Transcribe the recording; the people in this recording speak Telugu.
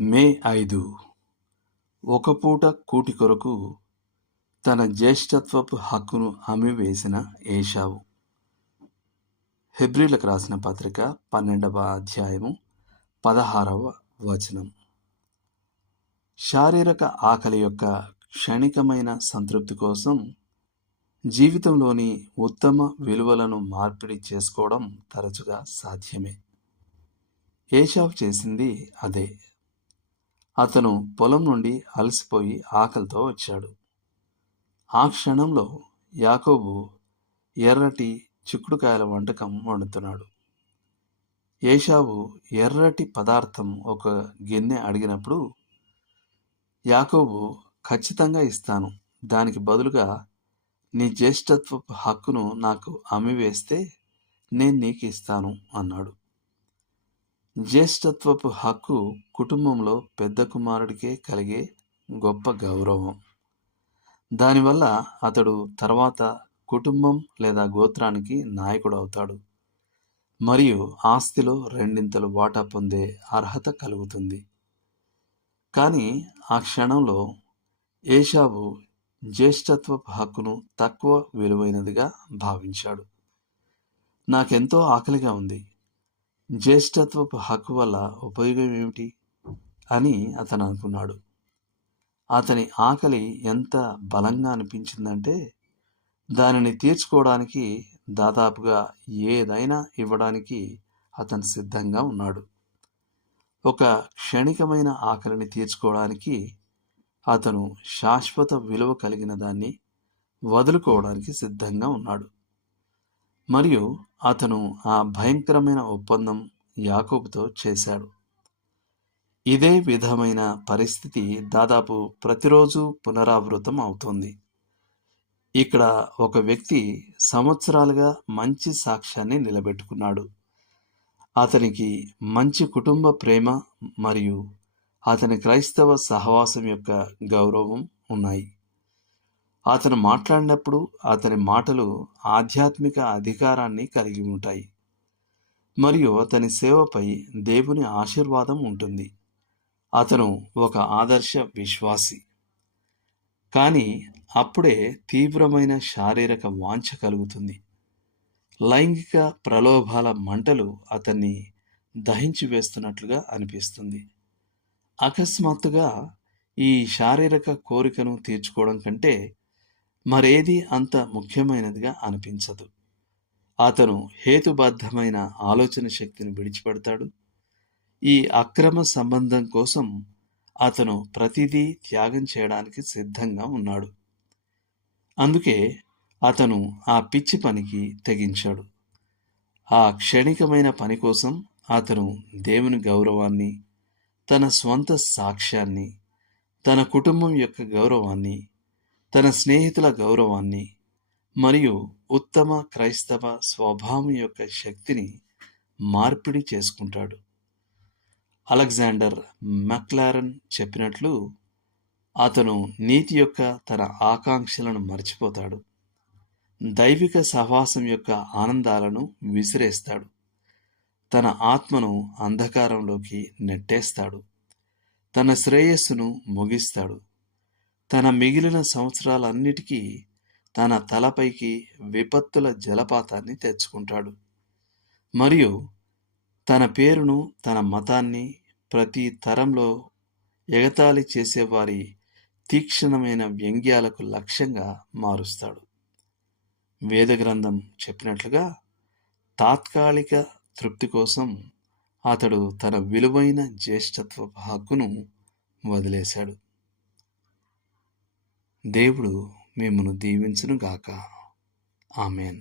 మే 5 ఒక పూట కూటి కొరకు తన జ్యేష్ఠత్వపు హక్కును అమ్మివేసిన ఏశావు. హెబ్రీలకు రాసిన పత్రిక 12వ అధ్యాయము 16వ వచనం. శారీరక ఆకలి యొక్క క్షణికమైన సంతృప్తి కోసం జీవితంలోని ఉత్తమ విలువలను మార్పిడి చేసుకోవడం తరచుగా సాధ్యమే. ఏశావు చేసింది అదే. అతను పొలం నుండి అలసిపోయి ఆకలితో వచ్చాడు. ఆ క్షణంలో యాకోబు ఎర్రటి చిక్కుడుకాయల వంటకం వండుతున్నాడు. ఏశావు ఎర్రటి పదార్థం ఒక గిన్నె అడిగినప్పుడు యాకోబు ఖచ్చితంగా ఇస్తాను, దానికి బదులుగా నీ జ్యేష్ఠత్వపు హక్కును నాకు అమ్మివేస్తే నేను నీకు ఇస్తాను అన్నాడు. జ్యేష్ఠత్వపు హక్కు కుటుంబంలో పెద్ద కుమారుడికే కలిగే గొప్ప గౌరవం. దానివల్ల అతడు తర్వాత కుటుంబం లేదా గోత్రానికి నాయకుడు అవుతాడు మరియు ఆస్తిలో 2 వాటా పొందే అర్హత కలుగుతుంది. కానీ ఆ క్షణంలో ఏశావు జ్యేష్ఠత్వపు హక్కును తక్కువ విలువైనదిగా భావించాడు. నాకెంతో ఆకలిగా ఉంది, జ్యేష్ఠత్వపు హక్కు వల్ల ఉపయోగం ఏమిటి అని అతను అనుకున్నాడు. అతని ఆకలి ఎంత బలంగా అనిపించిందంటే దానిని తీర్చుకోవడానికి దాదాపుగా ఏదైనా ఇవ్వడానికి అతను సిద్ధంగా ఉన్నాడు. ఒక క్షణికమైన ఆకలిని తీర్చుకోవడానికి అతను శాశ్వత విలువ కలిగిన దాన్ని వదులుకోవడానికి సిద్ధంగా ఉన్నాడు. మరియు అతను ఆ భయంకరమైన ఒప్పందం యాకోబుతో చేశాడు. ఇదే విధమైన పరిస్థితి దాదాపు ప్రతిరోజు పునరావృతం అవుతోంది. ఇక్కడ ఒక వ్యక్తి సంవత్సరాలుగా మంచి సాక్ష్యాన్ని నిలబెట్టుకున్నాడు. అతనికి మంచి కుటుంబ ప్రేమ మరియు అతని క్రైస్తవ సహవాసం యొక్క గౌరవం ఉన్నాయి. అతను మాట్లాడినప్పుడు అతని మాటలు ఆధ్యాత్మిక అధికారాన్ని కలిగి ఉంటాయి మరియు అతని సేవపై దేవుని ఆశీర్వాదం ఉంటుంది. అతను ఒక ఆదర్శ విశ్వాసి. కానీ అప్పుడే తీవ్రమైన శారీరక వాంఛ కలుగుతుంది. లైంగిక ప్రలోభాల మంటలు అతన్ని దహించి వేస్తున్నట్లుగా అనిపిస్తుంది. అకస్మాత్తుగా ఈ శారీరక కోరికను తీర్చుకోవడం కంటే మరేది అంత ముఖ్యమైనదిగా అనిపించదు. అతను హేతుబద్ధమైన ఆలోచన శక్తిని విడిచిపెడతాడు. ఈ అక్రమ సంబంధం కోసం అతను ప్రతిదీ త్యాగం చేయడానికి సిద్ధంగా ఉన్నాడు. అందుకే అతను ఆ పిచ్చి పనికి తెగించాడు. ఆ క్షణికమైన పని కోసం అతను దేవుని గౌరవాన్ని, తన స్వంత సాక్ష్యాన్ని, తన కుటుంబం యొక్క గౌరవాన్ని, తన స్నేహితుల గౌరవాన్ని మరియు ఉత్తమ క్రైస్తవ స్వభావం యొక్క శక్తిని మార్పిడి చేసుకుంటాడు. అలెగ్జాండర్ మెక్లారెన్ చెప్పినట్లు అతను నీతి యొక్క తన ఆకాంక్షలను మర్చిపోతాడు. దైవిక సహవాసం యొక్క ఆనందాలను విసిరేస్తాడు. తన ఆత్మను అంధకారంలోకి నెట్టేస్తాడు. తన శ్రేయస్సును ముగిస్తాడు. తన మిగిలిన సంవత్సరాలన్నిటికీ తన తలపైకి విపత్తుల జలపాతాన్ని తెచ్చుకుంటాడు మరియు తన పేరును, తన మతాన్ని ప్రతి తరంలో ఎగతాళి చేసేవారి తీక్షణమైన వ్యంగ్యాలకు లక్ష్యంగా మారుస్తాడు. వేదగ్రంథం చెప్పినట్లుగా తాత్కాలిక తృప్తి కోసం అతడు తన విలువైన జ్యేష్ఠత్వ హక్కును వదిలేశాడు. దేవుడు మిమ్మును దీవించునుగాక. ఆమెన్.